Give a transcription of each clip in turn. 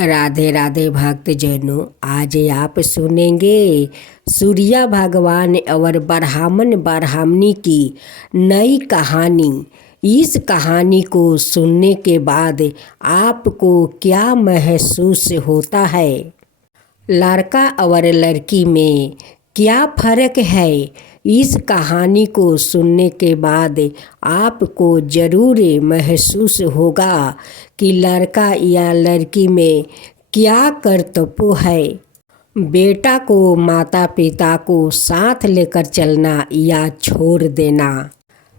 राधे राधे भक्तजनों, आज आप सुनेंगे सूर्या भगवान और ब्राह्मणी की नई कहानी। इस कहानी को सुनने के बाद आपको क्या महसूस होता है? लड़का और लड़की में क्या फ़र्क है? इस कहानी को सुनने के बाद आपको ज़रूर महसूस होगा कि लड़का या लड़की में क्या कर्तव्य है। बेटा को माता पिता को साथ लेकर चलना या छोड़ देना।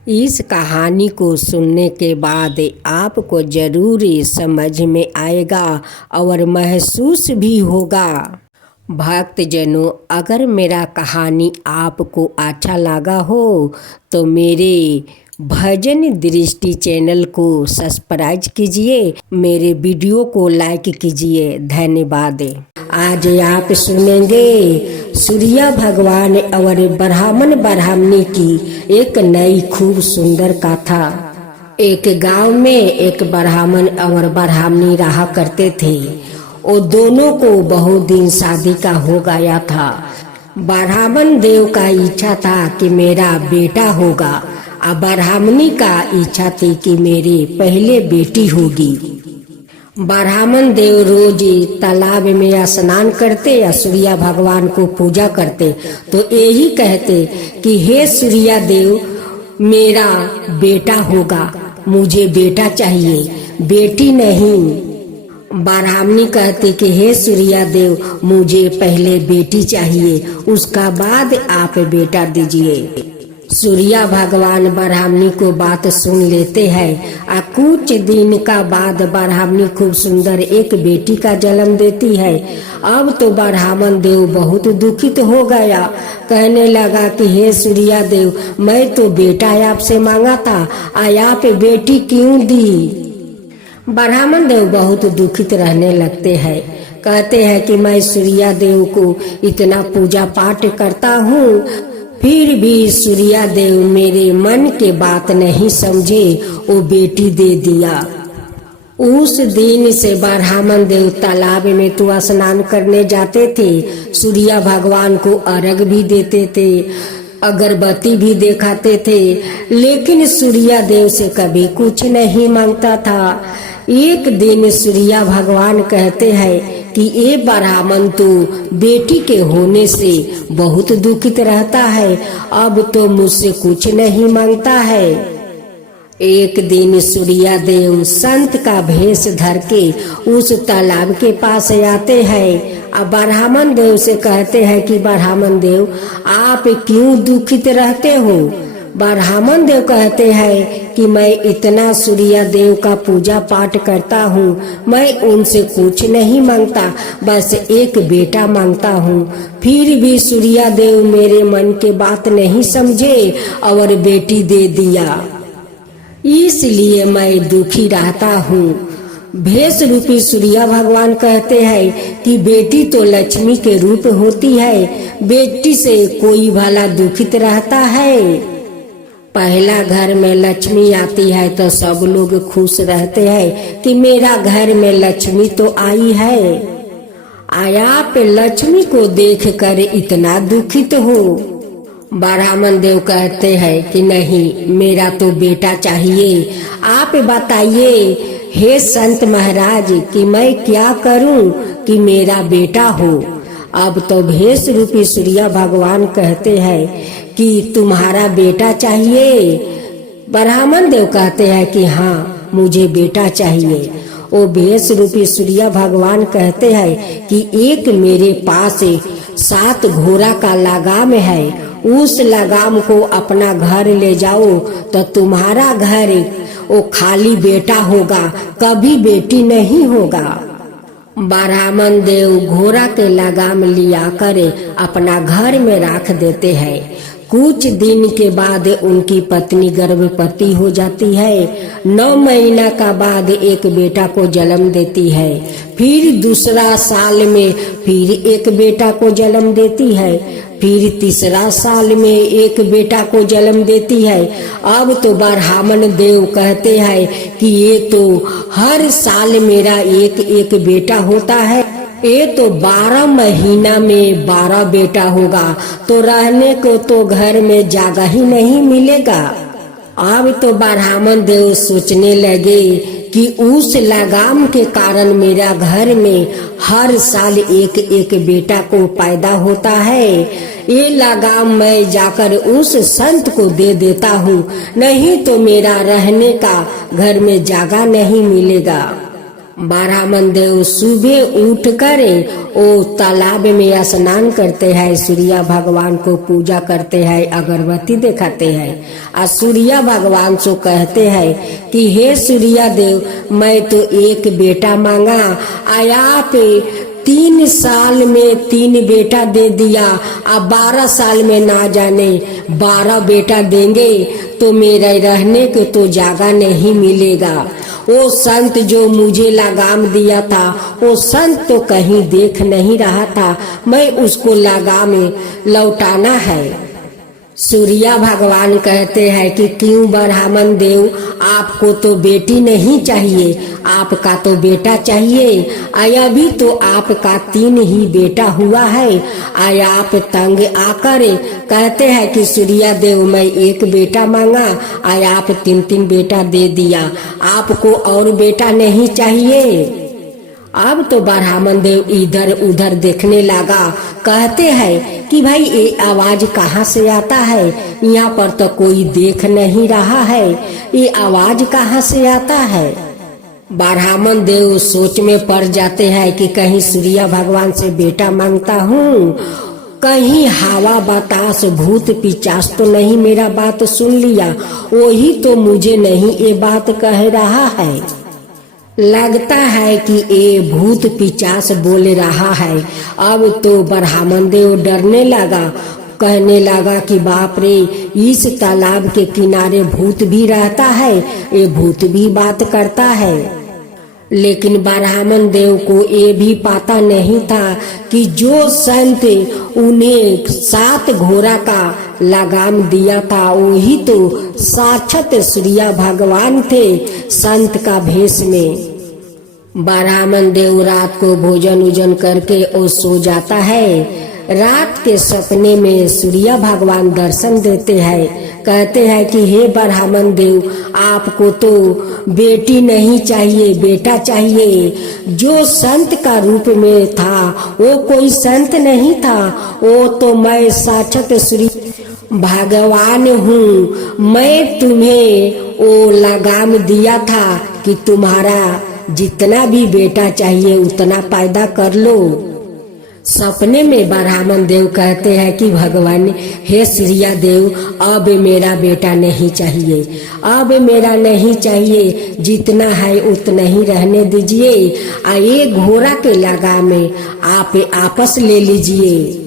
इस कहानी को सुनने के बाद आपको ज़रूर समझ में आएगा और महसूस भी होगा। भक्तजनों, अगर मेरा कहानी आपको अच्छा लगा हो तो मेरे भजन दृष्टि चैनल को सब्सक्राइब कीजिए, मेरे वीडियो को लाइक कीजिए। धन्यवाद। आज आप सुनेंगे सूर्या भगवान और ब्राह्मणी की एक नई खूब सुंदर कथा। एक गांव में एक ब्राह्मण और ब्राह्मणी रहा करते थे। वो दोनों को बहुत दिन शादी का हो गया था। ब्राह्मण देव का इच्छा था कि मेरा बेटा होगा और ब्राह्मणी का इच्छा थी कि मेरी पहले बेटी होगी। ब्राह्मण देव रोज तालाब में स्नान करते या सूर्या भगवान को पूजा करते तो यही कहते कि हे सूर्या देव, मेरा बेटा होगा, मुझे बेटा चाहिए, बेटी नहीं। ब्राह्मणी कहती कि हे सूर्या देव, मुझे पहले बेटी चाहिए, उसका बाद आप बेटा दीजिए। सूर्या भगवान ब्राह्मणी को बात सुन लेते हैं और कुछ दिन का बाद ब्राह्मणी खूब सुंदर एक बेटी का जन्म देती है। अब तो ब्राह्मण देव बहुत दुखित हो गया, कहने लगा कि हे सूर्या देव, मैं तो बेटा आपसे मांगा था, आप बेटी क्यों दी? ब्राह्मण देव बहुत दुखित रहने लगते हैं। कहते हैं कि मैं सूर्या देव को इतना पूजा पाठ करता हूँ, फिर भी सूर्या देव मेरे मन के बात नहीं समझे, वो बेटी दे दिया। उस दिन से ब्राह्मण देव तालाब में तो स्नान करने जाते थे, सूर्या भगवान को अर्घ भी देते थे, अगरबत्ती भी दिखाते थे, लेकिन सूर्या देव से कभी कुछ नहीं मांगता था। एक दिन सूर्या भगवान कहते हैं कि ये ब्राह्मण तो बेटी के होने से बहुत दुखित रहता है, अब तो मुझसे कुछ नहीं मांगता है। एक दिन सूर्या देव संत का भेष धर के उस तालाब के पास आते हैं और ब्राह्मण देव से कहते हैं कि ब्राह्मण देव, आप क्यों दुखित रहते हो? ब्राह्मण देव कहते हैं कि मैं इतना सूर्या देव का पूजा पाठ करता हूँ, मैं उनसे कुछ नहीं मांगता, बस एक बेटा मांगता हूँ, फिर भी सूर्या देव मेरे मन के बात नहीं समझे और बेटी दे दिया, इसलिए मैं दुखी रहता हूँ। भेष रूपी सूर्या भगवान कहते हैं कि बेटी तो लक्ष्मी के रूप होती है, बेटी से कोई भला दुखित रहता है? पहला घर में लक्ष्मी आती है तो सब लोग खुश रहते हैं कि मेरा घर में लक्ष्मी तो आई है। आप लक्ष्मी को देखकर इतना दुखित हो? ब्राह्मण देव कहते हैं कि नहीं, मेरा तो बेटा चाहिए, आप बताइए हे संत महाराज कि मैं क्या करूं कि मेरा बेटा हो? अब तो भेष रूपी सूर्या भगवान कहते हैं कि तुम्हारा बेटा चाहिए। ब्राह्मण देव कहते हैं कि हाँ, मुझे बेटा चाहिए। वो भेष रूपी सूर्या भगवान कहते हैं कि एक मेरे पास 7 घोड़ा का लगाम है, उस लगाम को अपना घर ले जाओ तो तुम्हारा घर वो खाली बेटा होगा, कभी बेटी नहीं होगा। ब्राह्मण देव घोड़ा के लगाम लिया कर अपना घर में रख देते हैं। कुछ दिन के बाद उनकी पत्नी गर्भवती हो जाती है। 9 महीना का बाद एक बेटा को जन्म देती है। फिर दूसरा साल में फिर एक बेटा को जन्म देती है। फिर तीसरा साल में एक बेटा को जन्म देती है। अब तो ब्राह्मण देव कहते हैं कि ये तो हर साल मेरा एक एक बेटा होता है। ये तो 12 महीना में 12 बेटा होगा, तो रहने को तो घर में जगह ही नहीं मिलेगा। अब तो ब्राह्मण देव सोचने लगे कि उस लगाम के कारण मेरा घर में हर साल एक एक बेटा को पैदा होता है। ये लगाम मैं जाकर उस संत को दे देता हूँ, नहीं तो मेरा रहने का घर में जगह नहीं मिलेगा। ब्राह्मण देव सुबह उठ कर वो तालाब में स्नान करते हैं, सूर्य भगवान को पूजा करते हैं, अगरबत्ती दिखाते हैं और सूर्य भगवान से कहते हैं कि हे सूर्य देव, मैं तो एक बेटा मांगा, आप 3 साल में 3 बेटा दे दिया, अब 12 साल में ना जाने 12 बेटा देंगे, तो मेरे रहने को तो जगह नहीं मिलेगा। वो संत जो मुझे लगाम दिया था, वो संत तो कहीं देख नहीं रहा था, मैं उसको लगाम लौटाना है। सूर्य भगवान कहते हैं कि क्यों ब्राह्मण देव, आपको तो बेटी नहीं चाहिए, आपका तो बेटा चाहिए। अभी तो आपका 3 ही बेटा हुआ है। आप तंग आकर कहते हैं कि सूर्य देव, मैं एक बेटा मांगा, आप 3 बेटा दे दिया, आपको और बेटा नहीं चाहिए। अब तो ब्राह्मण देव इधर उधर देखने लगा, कहते हैं कि भाई ये आवाज कहाँ से आता है, यहाँ पर तो कोई देख नहीं रहा है, ये आवाज कहाँ से आता है। ब्राह्मण देव सोच में पड़ जाते हैं कि कहीं सूर्य भगवान से बेटा मांगता हूँ, कहीं हवा बतास भूत पिचास तो नहीं मेरा बात सुन लिया, वही तो मुझे नहीं ये बात कह रहा है। लगता है कि ये भूत पिचास बोल रहा है। अब तो ब्राह्मण देव डरने लगा, कहने लगा कि बाप रे, इस तालाब के किनारे भूत भी रहता है, ये भूत भी बात करता है। लेकिन ब्राह्मण देव को ये भी पता नहीं था कि जो संत उन्हें 7 घोड़ा का लगाम दिया था, वही तो साक्षात सूर्य भगवान थे, संत का भेष में। ब्राह्मण देव रात को भोजन उजन करके वो सो जाता है। रात के सपने में सूर्य भगवान दर्शन देते हैं, कहते हैं कि हे ब्राह्मण देव, आपको तो बेटी नहीं चाहिए, बेटा चाहिए। जो संत का रूप में था वो कोई संत नहीं था, वो तो मैं साक्षात सूर्य भगवान हूँ। मैं तुम्हें वो लगाम दिया था कि तुम्हारा जितना भी बेटा चाहिए उतना पैदा कर लो। सपने में ब्राह्मण देव कहते हैं कि भगवान, हे सूर्य देव, अब मेरा बेटा नहीं चाहिए, अब मेरा नहीं चाहिए, जितना है उतना ही रहने दीजिए। ये घोड़ा के लगाम में आप आपस ले लीजिए।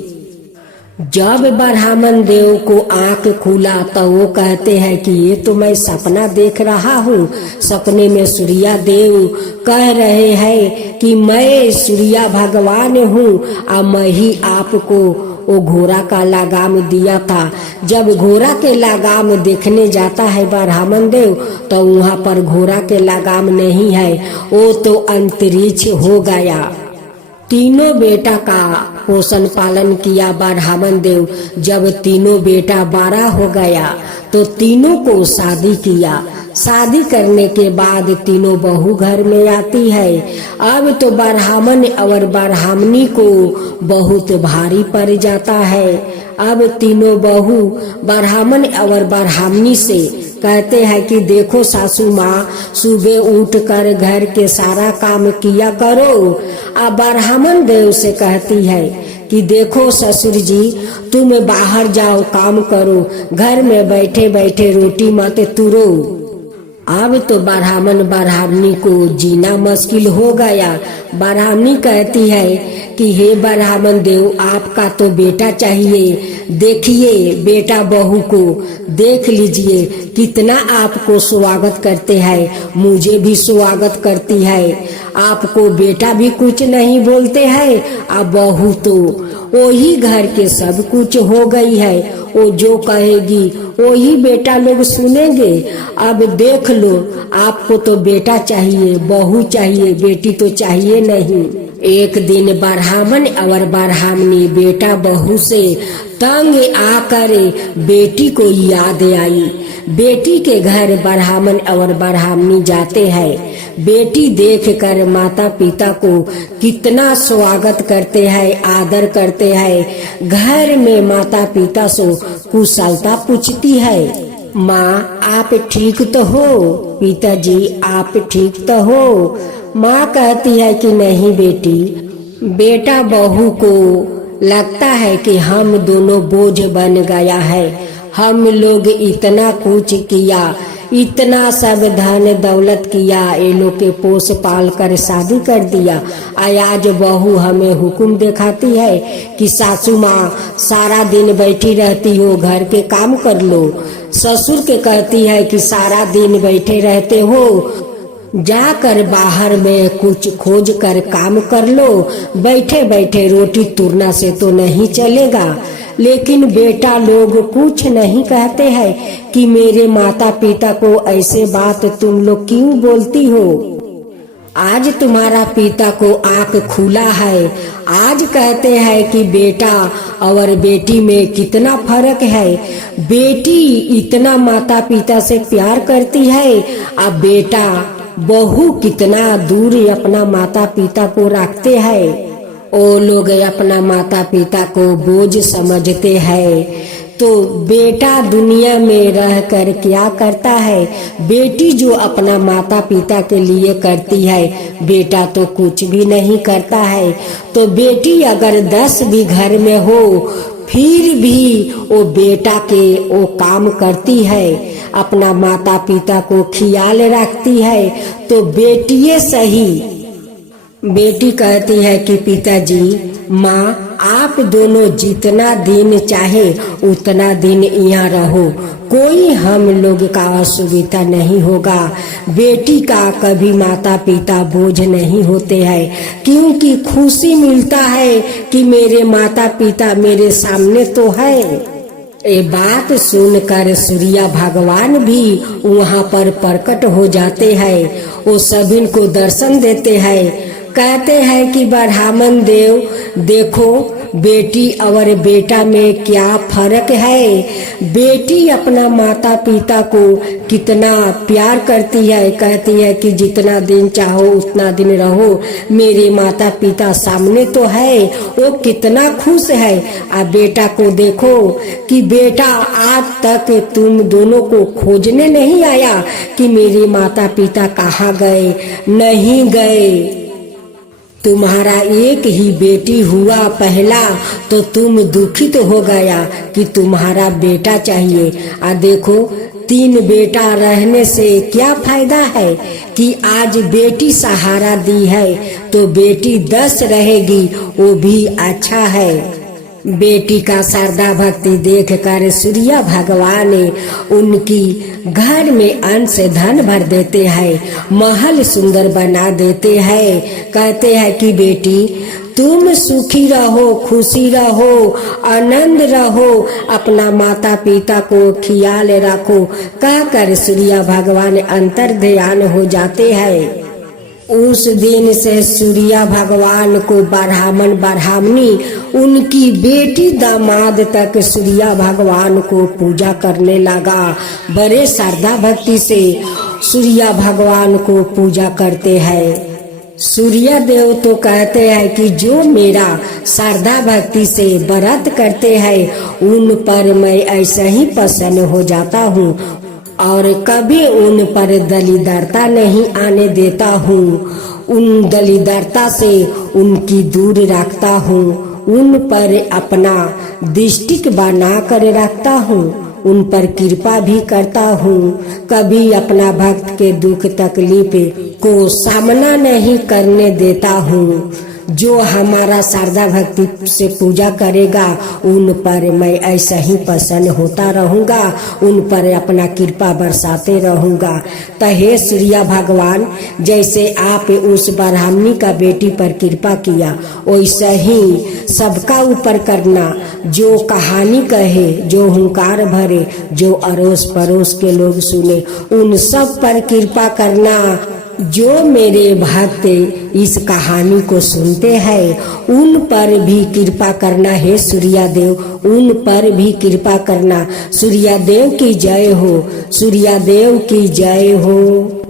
जब ब्राह्मण देव को आंख खुला तो वो कहते हैं कि ये तो मैं सपना देख रहा हूँ। सपने में सूर्य देव कह रहे हैं कि मैं सूर्य भगवान हूँ और मैं ही आपको वो घोड़ा का लगाम दिया था। जब घोड़ा के लगाम देखने जाता है ब्राह्मण देव, तो वहाँ पर घोड़ा के लगाम नहीं है, वो तो अंतरिक्ष हो गया। तीनों बेटा का पोषण पालन किया ब्राह्मण देव। जब तीनों बेटा बड़ा हो गया तो तीनों को शादी किया। शादी करने के बाद तीनों बहू घर में आती है। अब तो ब्राह्मण और ब्राह्मणी को बहुत भारी पड़ जाता है। अब तीनों बहू ब्राह्मण और ब्राह्मणी से कहते हैं कि देखो सासू माँ, सुबह उठकर घर के सारा काम किया करो। अब ब्राह्मण देव से कहती है कि देखो ससुर जी, तुम बाहर जाओ, काम करो, घर में बैठे बैठे रोटी मत तुरो। अब तो ब्राह्मण ब्राह्मणी को जीना मुश्किल हो गया। ब्राह्मणी कहती है कि हे ब्राह्मण देव, आपका तो बेटा चाहिए। देखिए बेटा बहू को देख लीजिए, कितना आपको स्वागत करते हैं, मुझे भी स्वागत करती है। आपको बेटा भी कुछ नहीं बोलते हैं, अब बहू तो वही घर के सब कुछ हो गई है। वो जो कहेगी वही बेटा लोग सुनेंगे। अब देख लो, आपको तो बेटा चाहिए, बहू चाहिए, बेटी तो चाहिए नहीं। एक दिन ब्राह्मण और ब्राह्मणी बेटा बहू से तंग आकर बेटी को याद आई। बेटी के घर ब्राह्मण और ब्राह्मणी जाते हैं। बेटी देखकर माता पिता को कितना स्वागत करते हैं, आदर करते हैं। घर में माता पिता से कुशलता पूछती है। माँ आप ठीक तो हो? पिताजी आप ठीक तो हो? माँ कहती है कि नहीं बेटी। बेटा बहू को लगता है कि हम दोनों बोझ बन गया है। हम लोग इतना कुछ किया, इतना सब धन दौलत किया, ये लोग के पोस पाल कर शादी कर दिया। आज बहू हमें हुक्म दिखाती है कि सासू माँ सारा दिन बैठी रहती हो, घर के काम कर लो। ससुर के कहती है कि सारा दिन बैठे रहते हो, जाकर बाहर में कुछ खोज कर काम कर लो, बैठे बैठे रोटी तुरना से तो नहीं चलेगा। लेकिन बेटा लोग कुछ नहीं कहते हैं कि मेरे माता पिता को ऐसे बात तुम लोग क्यों बोलती हो। आज तुम्हारा पिता को आंख खुला है, आज कहते हैं कि बेटा और बेटी में कितना फर्क है। बेटी इतना माता पिता से प्यार करती है, अब बेटा बहू कितना दूर अपना माता पिता को रखते हैं। वो लोग अपना माता पिता को बोझ समझते हैं। तो बेटा दुनिया में रहकर क्या करता है? बेटी जो अपना माता पिता के लिए करती है, बेटा तो कुछ भी नहीं करता है। तो बेटी अगर 10 भी घर में हो, फिर भी वो बेटा के वो काम करती है, अपना माता पिता को ख्याल रखती है। तो बेटिए सही। बेटी कहती है कि पिताजी माँ आप दोनों जितना दिन चाहे उतना दिन यहाँ रहो, कोई हम लोग का असुविधा नहीं होगा। बेटी का कभी माता पिता बोझ नहीं होते हैं, क्योंकि खुशी मिलता है कि मेरे माता पिता मेरे सामने तो है। ये बात सुनकर सूर्य भगवान भी वहाँ पर प्रकट हो जाते हैं। वो सभी को दर्शन देते हैं। कहते हैं कि ब्राह्मण देव देखो बेटी और बेटा में क्या फर्क है। बेटी अपना माता पिता को कितना प्यार करती है, कहती है कि जितना दिन चाहो उतना दिन रहो, मेरे माता पिता सामने तो है, वो कितना खुश है। अब बेटा को देखो कि बेटा आज तक तुम दोनों को खोजने नहीं आया कि मेरे माता पिता कहाँ गए, नहीं गए। तुम्हारा एक ही बेटी हुआ पहला तो तुम दुखित हो गया कि तुम्हारा बेटा चाहिए। आ देखो 3 बेटा रहने से क्या फायदा है कि आज बेटी सहारा दी है तो बेटी 10 रहेगी, वो भी अच्छा है। बेटी का श्रद्धा भक्ति देखकर सूर्य भगवान उनकी घर में अन्न से धन भर देते हैं, महल सुंदर बना देते हैं। कहते हैं कि बेटी तुम सुखी रहो, खुशी रहो, आनंद रहो, अपना माता पिता को ख्याल रखो। कहकर सूर्य भगवान अंतर ध्यान हो जाते हैं। उस दिन से सूर्य भगवान को ब्राह्मण ब्राह्मणी उनकी बेटी दामाद तक सूर्य भगवान को पूजा करने लगा। बड़े श्रद्धा भक्ति से सूर्य भगवान को पूजा करते हैं। सूर्य देव तो कहते हैं कि जो मेरा श्रद्धा भक्ति से व्रत करते हैं उन पर मैं ऐसे ही प्रसन्न हो जाता हूँ और कभी उन पर दलिदरता नहीं आने देता हूँ। उन दलिदरता से उनकी दूर रखता हूँ, उन पर अपना दृष्टि बना कर रखता हूँ। उन पर कृपा भी करता हूँ। कभी अपना भक्त के दुख तकलीफ को सामना नहीं करने देता हूँ। जो हमारा शारदा भक्ति से पूजा करेगा उन पर मैं ऐसा ही प्रसन्न होता रहूँगा, उन पर अपना कृपा बरसाते रहूँगा। तो हे सूर्या भगवान, जैसे आप उस ब्राह्मणी का बेटी पर कृपा किया वैसा ही सबका ऊपर करना। जो कहानी कहे, जो हुंकार भरे, जो अड़ोस पड़ोस के लोग सुने, उन सब पर कृपा करना। जो मेरे भक्त इस कहानी को सुनते हैं उन पर भी कृपा करना। हे सूर्यादेव, उन पर भी कृपा करना। सूर्यादेव की जय हो, सूर्यादेव की जय हो।